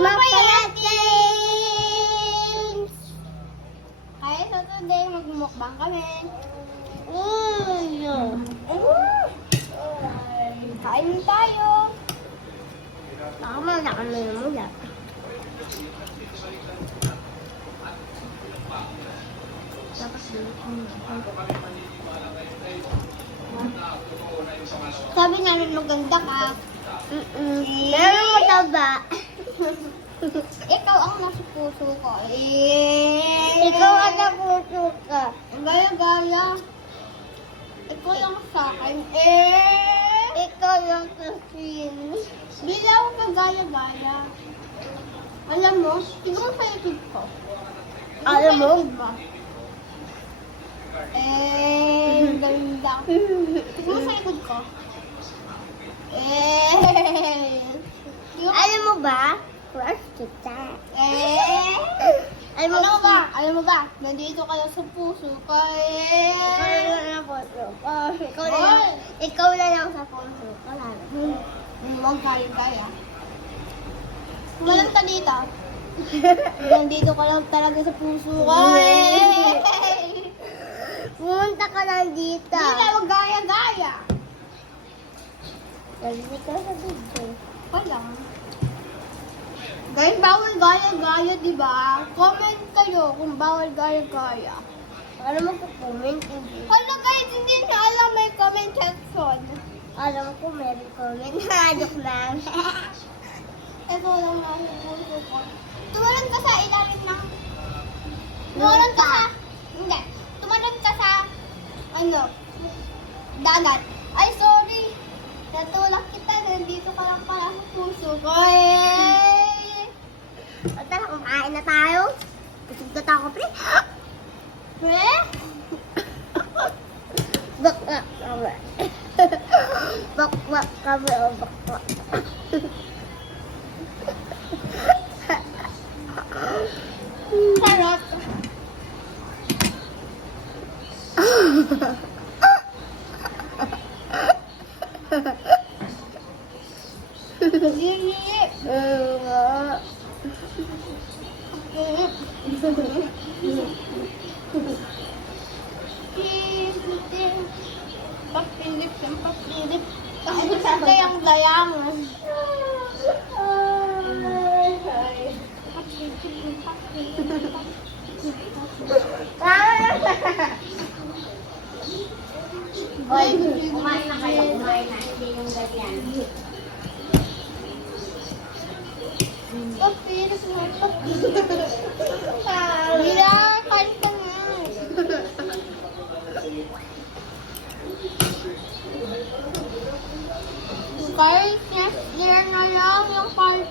Mapayat Games! Kaya sa today, magmumukbang kami. Kain tayo. Tama na kami na mula. Sabi namin maganda ka. Meron mo taba. Ikaw ang nasa puso ko. Ikaw ang nasa puso ka. Gaya-gaya. Ikaw lang sa akin. Ikaw lang sa akin. Bila ako ka gaya-gaya. Alam mo, tignan mo sa YouTube ko. Alam mo? Ganda. Tignan mo sa likod ko. Alam mo ba? Crush kita. Alam mo ba? Nandito ka lang sa puso ko. Ikaw na lang sa puso ko. Huwag kaya. Kumalang ka dito. Nandito ka lang talaga sa puso ko. Pumunta ka lang dito. Hindi ka gaya-gaya. Hindi ka sa dito. Wala. Guys, bawal gaya-gaya, diba? Comment kayo kung bawal gaya-gaya. Alam mo kung comment, hindi. Wala guys, hindi niya alam may comment section. Alam ko meron comment. Joke lang. Ito lang nga yung puso ko. Tumalon ka sa ilalim ng... Tumalon ka sa... Hindi. Tumalon ka sa... Dagat. Ay, sorry. Natulak kita. Nandito ka lang pala sa puso ko. Tara, kumain na tayo. Busog na tayo, pre. Pre? Bakwa kami. Bakwa kami o bakwa. Sarap. Papilip yung papilip. Ano sa dayang-dayangan? Hoy, kumain na kayo, kumain na. Hindi yung ganyan. Papilip yung papilip. Mira, kain ka nga. Guys, next year na lang yung part